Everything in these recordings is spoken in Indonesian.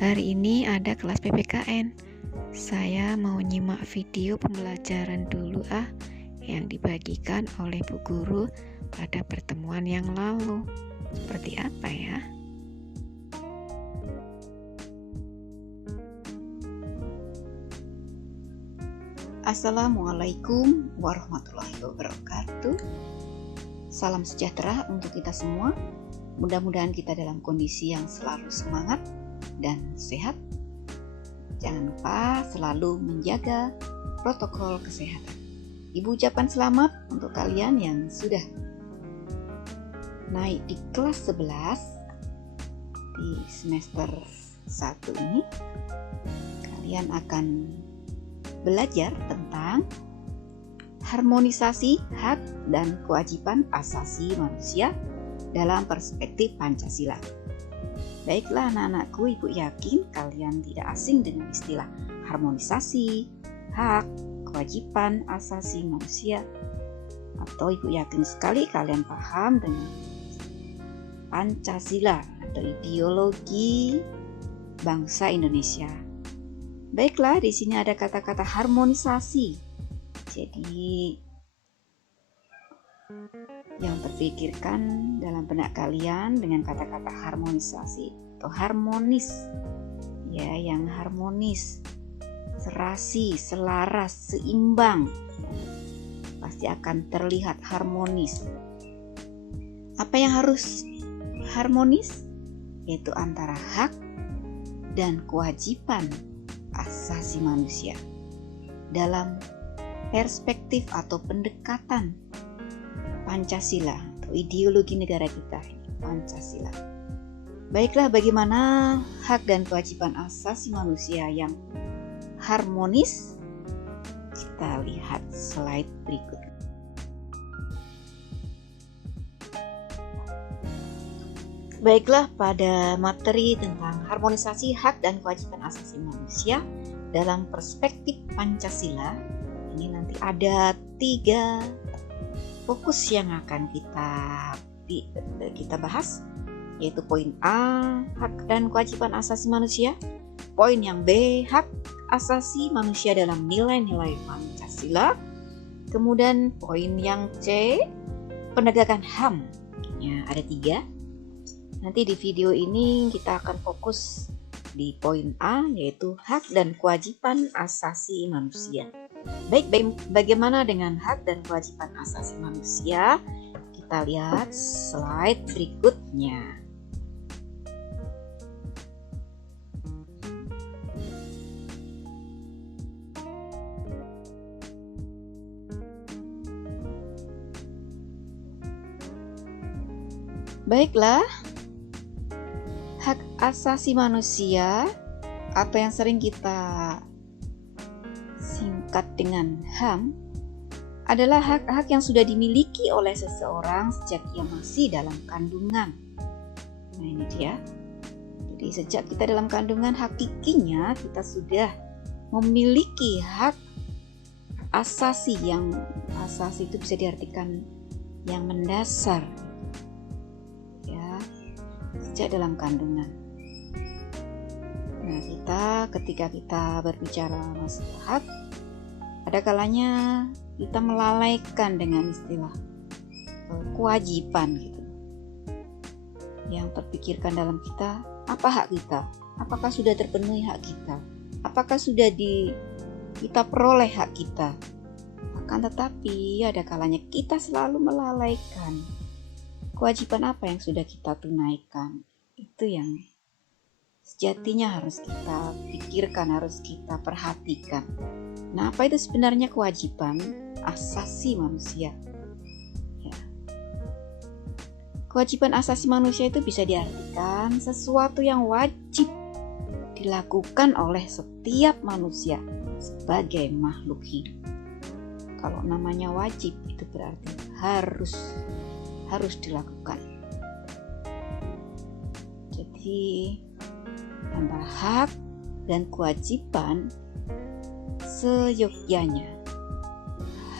Hari ini ada kelas PPKN. Saya mau nyimak video pembelajaran dulu yang dibagikan oleh Bu Guru pada pertemuan yang lalu. Seperti apa ya? Assalamualaikum warahmatullahi wabarakatuh. Salam sejahtera untuk kita semua. Mudah-mudahan kita dalam kondisi yang selalu semangat dan sehat. Jangan lupa selalu menjaga protokol kesehatan. Ibu ucapkan selamat untuk kalian yang sudah naik di kelas 11 di semester 1 ini. Kalian akan belajar tentang harmonisasi hak dan kewajiban asasi manusia dalam perspektif Pancasila. Baiklah anak-anakku, Ibu yakin kalian tidak asing dengan istilah harmonisasi, hak, kewajiban asasi manusia. Atau Ibu yakin sekali kalian paham dengan Pancasila atau ideologi bangsa Indonesia. Baiklah, di sini ada kata-kata harmonisasi. Jadi yang terpikirkan dalam benak kalian dengan kata-kata harmonisasi atau harmonis, ya, yang harmonis, serasi, selaras, seimbang, pasti akan terlihat harmonis. Apa yang harus harmonis? Yaitu antara hak dan kewajiban asasi manusia dalam perspektif atau pendekatan Pancasila atau ideologi negara kita, Pancasila. Baiklah, bagaimana hak dan kewajiban asasi manusia yang harmonis? Kita lihat slide berikut. Baiklah, pada materi tentang harmonisasi hak dan kewajiban asasi manusia dalam perspektif Pancasila, ini nanti ada 3 fokus yang akan kita bahas, yaitu poin A, hak dan kewajiban asasi manusia, poin yang B, hak asasi manusia dalam nilai-nilai Pancasila, kemudian poin yang C, penegakan HAM. Ya, ada 3. Nanti di video ini kita akan fokus di poin A, yaitu hak dan kewajiban asasi manusia. Baik, bagaimana dengan hak dan kewajiban asasi manusia? Kita lihat slide berikutnya. Baiklah, hak asasi manusia atau yang sering kita singkat dengan HAM adalah hak-hak yang sudah dimiliki oleh seseorang sejak ia masih dalam kandungan. Nah, ini dia. Jadi sejak kita dalam kandungan, hakikinya kita sudah memiliki hak asasi. Yang asasi itu bisa diartikan yang mendasar, ya, sejak dalam kandungan. Nah, ketika kita berbicara masalah hak, ada kalanya kita melalaikan dengan istilah kewajiban gitu. Yang terpikirkan dalam kita, apa hak kita? Apakah sudah terpenuhi hak kita? Apakah sudah kita peroleh hak kita? Akan tetapi ada kalanya kita selalu melalaikan kewajiban apa yang sudah kita tunaikan. Itu yang sejatinya harus kita pikirkan, harus kita perhatikan. Nah, apa itu sebenarnya kewajiban asasi manusia? Ya. Kewajiban asasi manusia itu bisa diartikan sesuatu yang wajib dilakukan oleh setiap manusia sebagai makhluk hidup. Kalau namanya wajib, itu berarti harus dilakukan. Jadi antara hak dan kewajiban seyogyanya,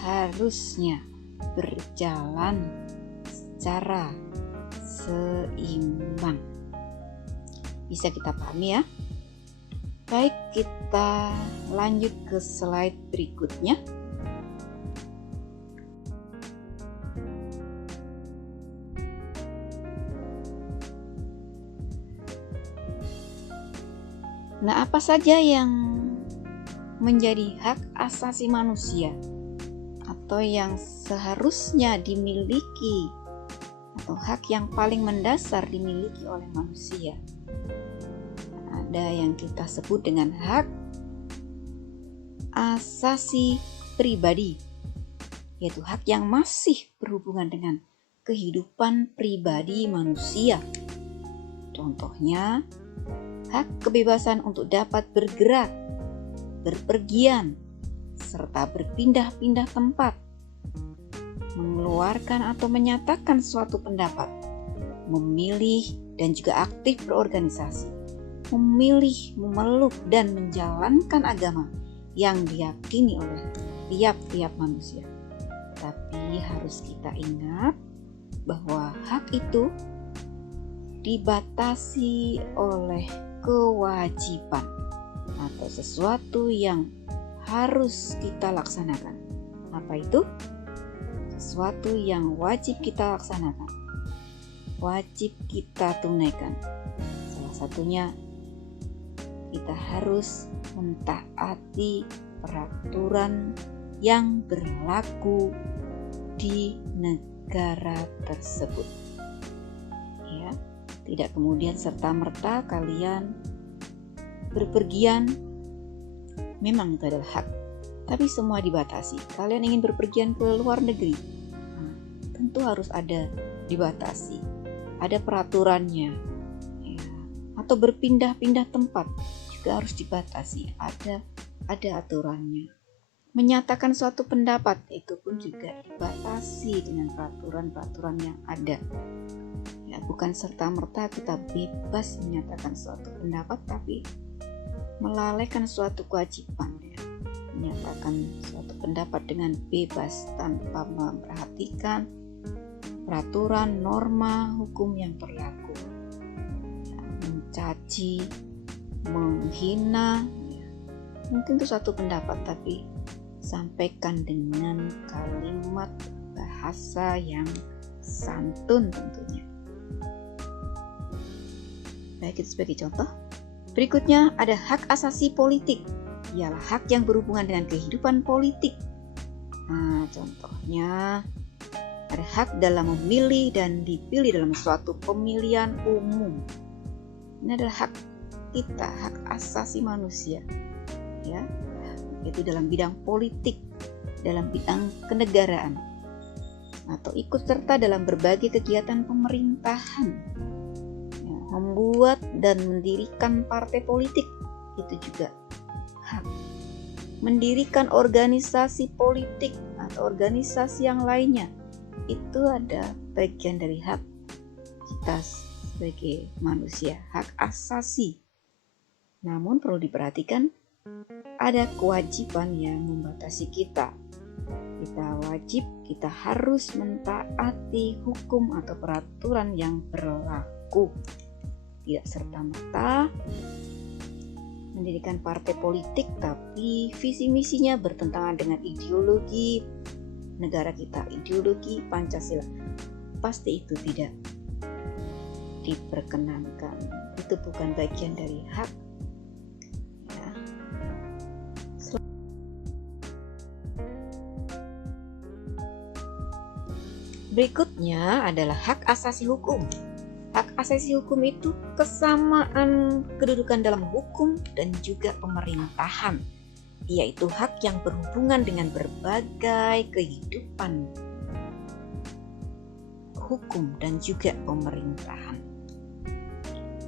harusnya berjalan secara seimbang. Bisa kita pahami ya? Baik, kita lanjut ke slide berikutnya. Nah, apa saja yang menjadi hak asasi manusia atau yang seharusnya dimiliki atau hak yang paling mendasar dimiliki oleh manusia? Ada yang kita sebut dengan hak asasi pribadi, yaitu hak yang masih berhubungan dengan kehidupan pribadi manusia. Contohnya, hak kebebasan untuk dapat bergerak, berpergian, serta berpindah-pindah tempat, mengeluarkan atau menyatakan suatu pendapat, memilih dan juga aktif berorganisasi, memilih, memeluk, dan menjalankan agama yang diyakini oleh tiap-tiap manusia. Tapi harus kita ingat bahwa hak itu dibatasi oleh kewajiban atau sesuatu yang harus kita laksanakan. Apa itu? Sesuatu yang wajib kita laksanakan, wajib kita tunaikan. Salah satunya, kita harus mentaati peraturan yang berlaku di negara tersebut. Ya, tidak kemudian serta-merta kalian berpergian, memang itu adalah hak, tapi semua dibatasi. Kalian ingin berpergian ke luar negeri, tentu harus ada dibatasi, ada peraturannya. Ya. Atau berpindah-pindah tempat juga harus dibatasi, ada aturannya. Menyatakan suatu pendapat itu pun juga dibatasi dengan peraturan-peraturan yang ada. Ya, bukan serta-merta kita bebas menyatakan suatu pendapat, tapi melalaikan suatu kewajiban, ya. Menyatakan suatu pendapat dengan bebas tanpa memperhatikan peraturan, norma, hukum yang berlaku. Ya, mencaci, menghina, ya. Mungkin itu suatu pendapat, tapi sampaikan dengan kalimat bahasa yang santun tentunya. Baik, itu sebagai contoh. Berikutnya ada hak asasi politik, ialah hak yang berhubungan dengan kehidupan politik. Nah, contohnya ada hak dalam memilih dan dipilih dalam suatu pemilihan umum. Ini adalah hak kita, hak asasi manusia, ya, yaitu dalam bidang politik, dalam bidang kenegaraan, atau ikut serta dalam berbagai kegiatan pemerintahan. Membuat dan mendirikan partai politik itu juga hak. Mendirikan organisasi politik atau organisasi yang lainnya itu ada bagian dari hak kita sebagai manusia, hak asasi. Namun perlu diperhatikan ada kewajiban yang membatasi kita. Kita harus mentaati hukum atau peraturan yang berlaku. Tidak serta-merta mendirikan partai politik tapi visi misinya bertentangan dengan ideologi negara kita, ideologi Pancasila. Pasti itu tidak diperkenankan. Itu bukan bagian dari hak. Ya. Berikutnya adalah hak asasi hukum. Hak asasi hukum itu kesamaan kedudukan dalam hukum dan juga pemerintahan, yaitu hak yang berhubungan dengan berbagai kehidupan hukum dan juga pemerintahan.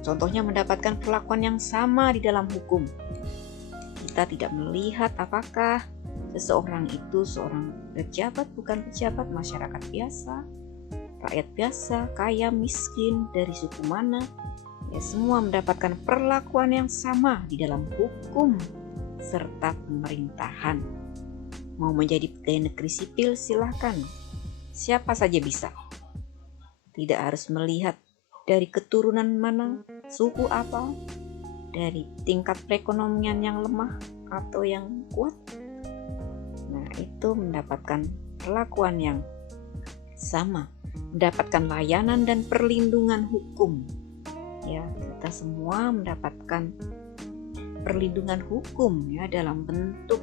Contohnya mendapatkan perlakuan yang sama di dalam hukum. Kita tidak melihat apakah seseorang itu seorang pejabat, bukan pejabat, masyarakat biasa, rakyat biasa, kaya, miskin, dari suku mana, ya semua mendapatkan perlakuan yang sama di dalam hukum serta pemerintahan. Mau menjadi pegawai negeri sipil silahkan, siapa saja bisa. Tidak harus melihat dari keturunan mana, suku apa, dari tingkat perekonomian yang lemah atau yang kuat. Nah, itu mendapatkan perlakuan yang sama, mendapatkan layanan dan perlindungan hukum. Ya, kita semua mendapatkan perlindungan hukum ya dalam bentuk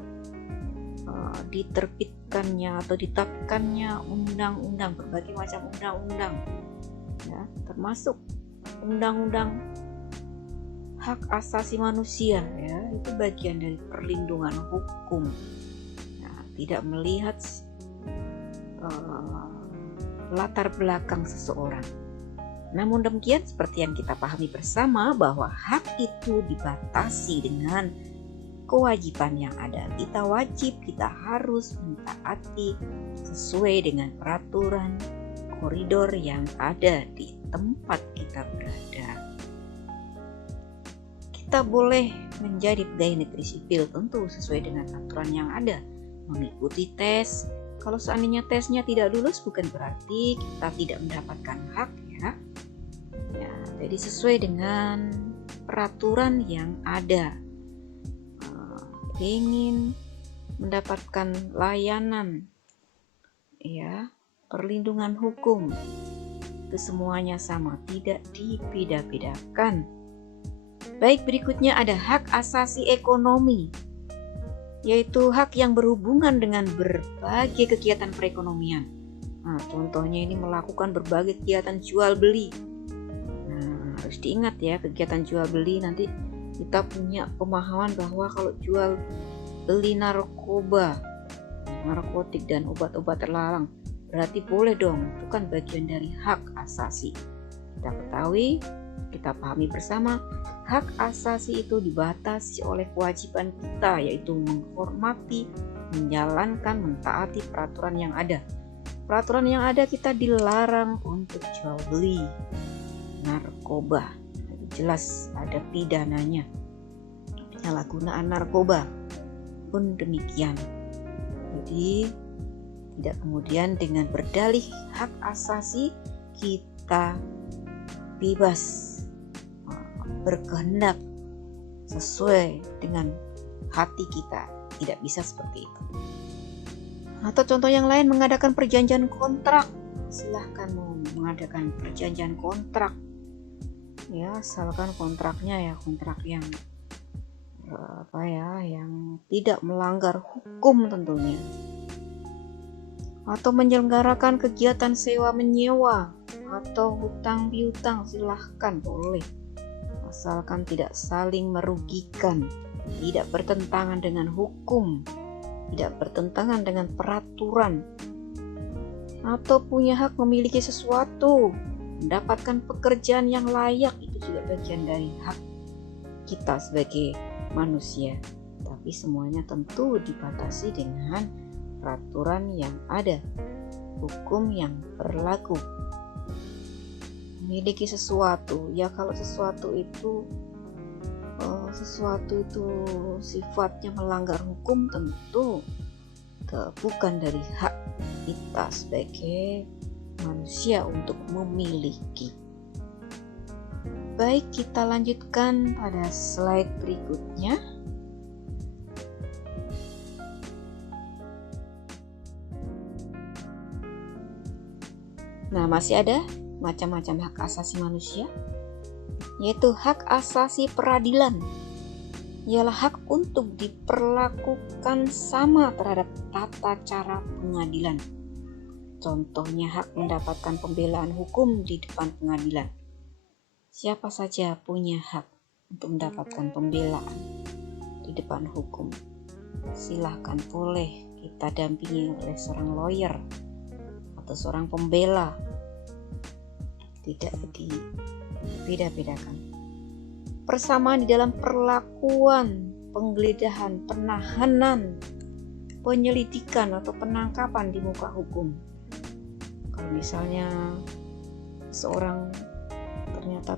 diterbitkannya atau ditetapkannya undang-undang, berbagai macam undang-undang ya, termasuk undang-undang hak asasi manusia ya, itu bagian dari perlindungan hukum. Nah, tidak melihat latar belakang seseorang. Namun demikian, seperti yang kita pahami bersama bahwa hak itu dibatasi dengan kewajiban yang ada. Kita wajib, kita harus mentaati sesuai dengan peraturan koridor yang ada di tempat kita berada. Kita boleh menjadi pegawai negeri sipil tentu sesuai dengan aturan yang ada, mengikuti tes. Kalau seandainya tesnya tidak lulus, bukan berarti kita tidak mendapatkan hak ya. Ya, jadi sesuai dengan peraturan yang ada. Ingin mendapatkan layanan ya, perlindungan hukum, itu semuanya sama, tidak dibeda-bedakan. Baik, berikutnya ada hak asasi ekonomi, yaitu hak yang berhubungan dengan berbagai kegiatan perekonomian. Nah, contohnya ini melakukan berbagai kegiatan jual beli. Nah, harus diingat ya, kegiatan jual beli nanti kita punya pemahaman bahwa kalau jual beli narkoba, narkotik dan obat-obat terlarang, berarti boleh dong, itu kan bagian dari hak asasi. Kita ketahui, kita pahami bersama, hak asasi itu dibatasi oleh kewajiban kita, yaitu menghormati, menjalankan, mentaati peraturan yang ada. Peraturan yang ada, kita dilarang untuk jual beli narkoba. Jelas ada pidananya. Penyalahgunaan narkoba pun demikian. Jadi tidak kemudian dengan berdalih hak asasi kita bebas berkehendak sesuai dengan hati kita. Tidak bisa seperti itu. Atau contoh yang lain, mengadakan perjanjian kontrak. Silahkan mau mengadakan perjanjian kontrak ya, asalkan kontraknya ya kontrak yang yang tidak melanggar hukum tentunya. Atau menyelenggarakan kegiatan sewa menyewa atau hutang piutang, silahkan boleh, asalkan tidak saling merugikan, tidak bertentangan dengan hukum, tidak bertentangan dengan peraturan. Atau punya hak memiliki sesuatu, mendapatkan pekerjaan yang layak, itu juga bagian dari hak kita sebagai manusia. Tapi semuanya tentu dibatasi dengan peraturan yang ada, hukum yang berlaku. Memiliki sesuatu, ya kalau sesuatu itu sifatnya melanggar hukum, tentu bukan dari hak kita sebagai manusia untuk memiliki. Baik, kita lanjutkan pada slide berikutnya. Nah, masih ada macam-macam hak asasi manusia, yaitu hak asasi peradilan. Ialah hak untuk diperlakukan sama terhadap tata cara pengadilan. Contohnya hak mendapatkan pembelaan hukum di depan pengadilan. Siapa saja punya hak untuk mendapatkan pembelaan di depan hukum. Silahkan, boleh kita dampingi oleh seorang lawyer atau seorang pembela. Tidak dibeda-bedakan. Persamaan di dalam perlakuan, penggeledahan, penahanan, penyelidikan atau penangkapan di muka hukum. Kalau misalnya seorang ternyata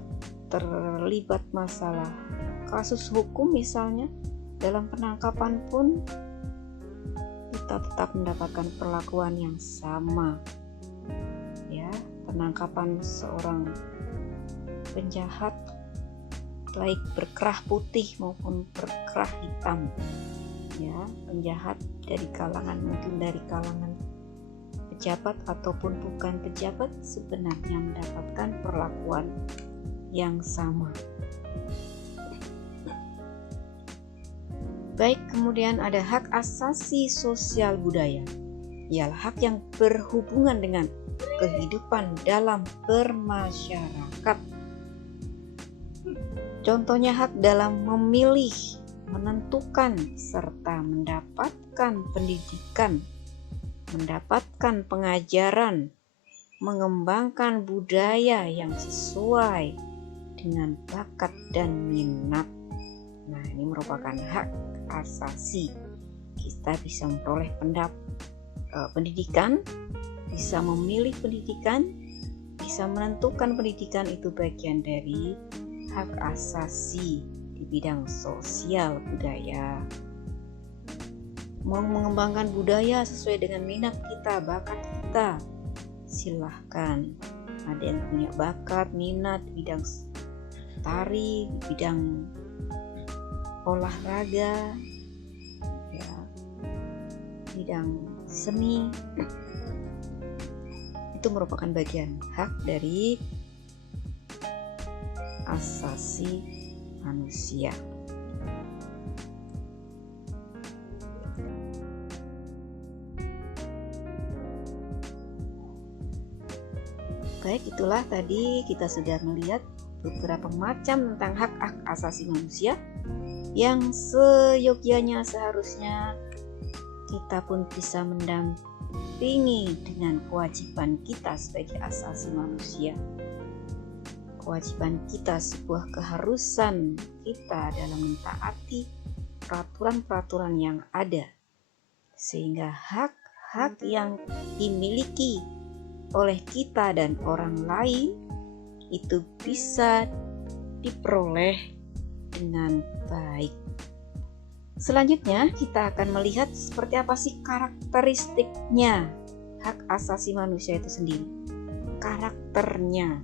terlibat masalah kasus hukum misalnya, dalam penangkapan pun kita tetap mendapatkan perlakuan yang sama. Ya, penangkapan seorang penjahat baik berkerah putih maupun berkerah hitam, ya, penjahat mungkin dari kalangan pejabat ataupun bukan pejabat, sebenarnya mendapatkan perlakuan yang sama. Baik, kemudian ada hak asasi sosial budaya, ialah hak yang berhubungan dengan kehidupan dalam bermasyarakat. Contohnya hak dalam memilih, menentukan, serta mendapatkan pendidikan, mendapatkan pengajaran, mengembangkan budaya yang sesuai dengan bakat dan minat. Nah, ini merupakan hak asasi. Kita bisa memperoleh pendidikan, bisa memilih pendidikan, bisa menentukan pendidikan, itu bagian dari hak asasi di bidang sosial budaya. Mau mengembangkan budaya sesuai dengan minat kita, bakat kita, silahkan. Ada yang punya bakat, minat di bidang tari, di bidang olahraga, ya, bidang seni, itu merupakan bagian hak dari asasi manusia. Baik, itulah tadi kita sudah melihat beberapa macam tentang hak asasi manusia yang seyogyanya seharusnya kita pun bisa mendampingi dengan kewajiban kita sebagai asasi manusia. Kewajiban kita, sebuah keharusan kita dalam mentaati peraturan-peraturan yang ada, sehingga hak-hak yang dimiliki oleh kita dan orang lain itu bisa diperoleh dengan baik. Selanjutnya kita akan melihat seperti apa sih karakteristiknya hak asasi manusia itu sendiri. Karakternya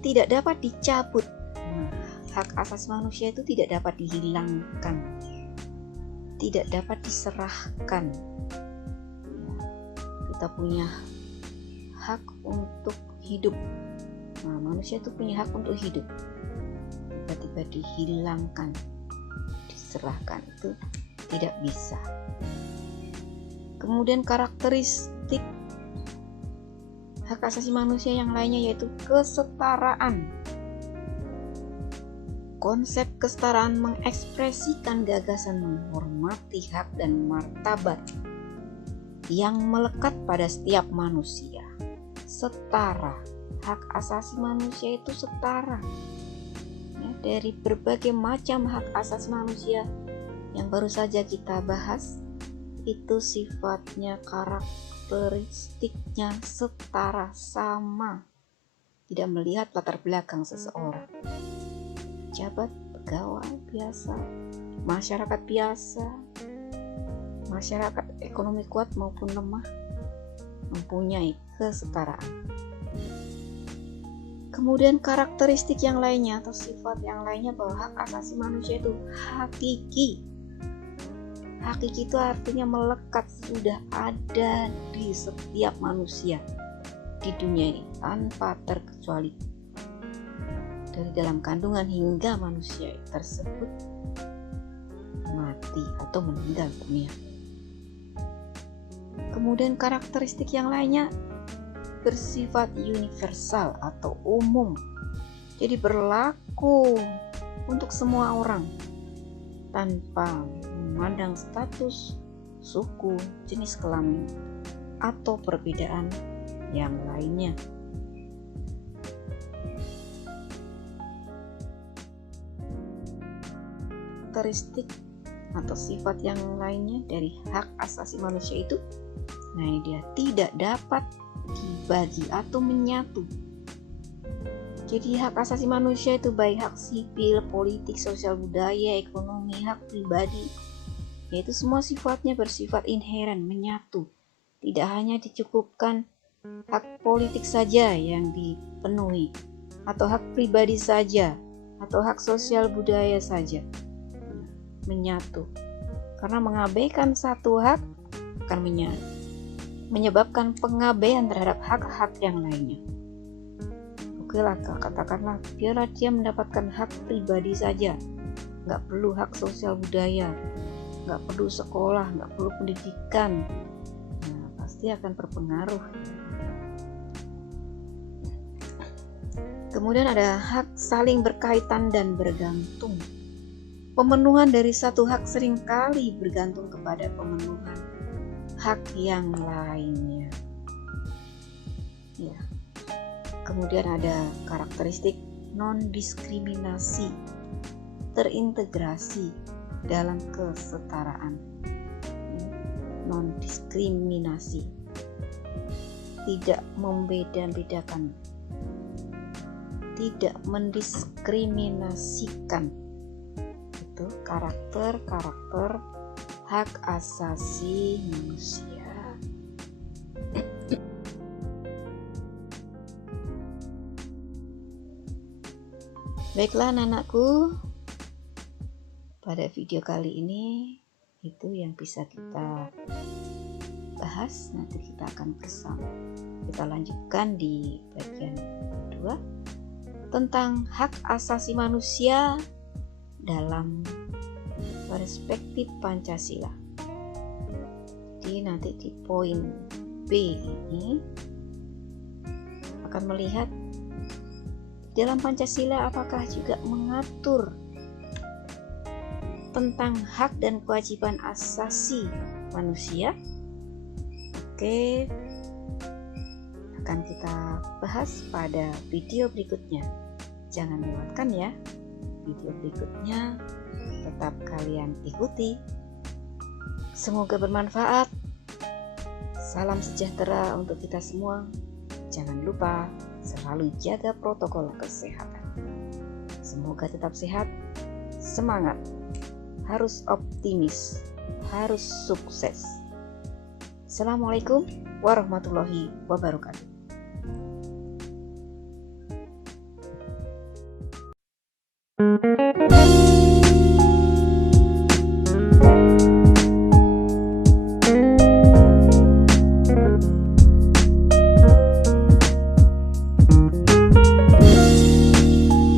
tidak dapat dicabut. Nah, hak asasi manusia itu tidak dapat dihilangkan, tidak dapat diserahkan. Kita punya hak untuk hidup. Nah, manusia itu punya hak untuk hidup. Tiba-tiba dihilangkan, diserahkan, itu tidak bisa. Kemudian karakteristik hak asasi manusia yang lainnya yaitu kesetaraan. Konsep kesetaraan mengekspresikan gagasan menghormati hak dan martabat yang melekat pada setiap manusia. Setara, hak asasi manusia itu setara. Ya, dari berbagai macam hak asasi manusia yang baru saja kita bahas, itu sifatnya, karakteristiknya setara, sama. Tidak melihat latar belakang seseorang. Pejabat, pegawai biasa, masyarakat biasa, masyarakat ekonomi kuat maupun lemah, mempunyai kesetaraan. Kemudian karakteristik yang lainnya atau sifat yang lainnya bahwa hak asasi manusia itu hakiki. Hakiki itu artinya melekat, sudah ada di setiap manusia di dunia ini tanpa terkecuali. Dari dalam kandungan hingga manusia tersebut mati atau meninggal dunia. Kemudian karakteristik yang lainnya bersifat universal atau umum. Jadi berlaku untuk semua orang tanpa memandang status, suku, jenis kelamin, atau perbedaan yang lainnya. Karakteristik atau sifat yang lainnya dari hak asasi manusia itu, nah ini dia, tidak dapat dibagi atau menyatu. Jadi hak asasi manusia itu baik hak sipil, politik, sosial, budaya, ekonomi, hak pribadi, yaitu semua sifatnya bersifat inheren, menyatu, Tidak hanya dicukupkan hak politik saja yang dipenuhi, atau hak pribadi saja, atau hak sosial budaya saja. Menyatu. Karena mengabaikan satu hak akan menyebabkan pengabaian terhadap hak-hak yang lainnya. Oke lah, katakanlah biarlah dia mendapatkan hak pribadi saja, nggak perlu hak sosial budaya, nggak perlu sekolah, nggak perlu pendidikan. Nah, pasti akan berpengaruh. Kemudian ada hak saling berkaitan dan bergantung. Pemenuhan dari satu hak seringkali bergantung kepada pemenuhan hak yang lainnya. Ya. Kemudian ada karakteristik non-diskriminasi, terintegrasi dalam kesetaraan. Non-diskriminasi, tidak membeda-bedakan, tidak mendiskriminasikan. Itu karakter hak asasi manusia. Baiklah anak-anakku, pada video kali ini itu yang bisa kita bahas. Nanti kita akan kita lanjutkan di bagian kedua tentang hak asasi manusia dalam perspektif Pancasila. Jadi nanti di poin B ini akan melihat dalam Pancasila apakah juga mengatur tentang hak dan kewajiban asasi manusia. Oke, akan kita bahas pada video berikutnya. Jangan lewatkan ya video berikutnya, tetap kalian ikuti. Semoga bermanfaat. Salam sejahtera untuk kita semua. Jangan lupa selalu jaga protokol kesehatan. Semoga tetap sehat, semangat, harus optimis, harus sukses. Assalamualaikum warahmatullahi wabarakatuh.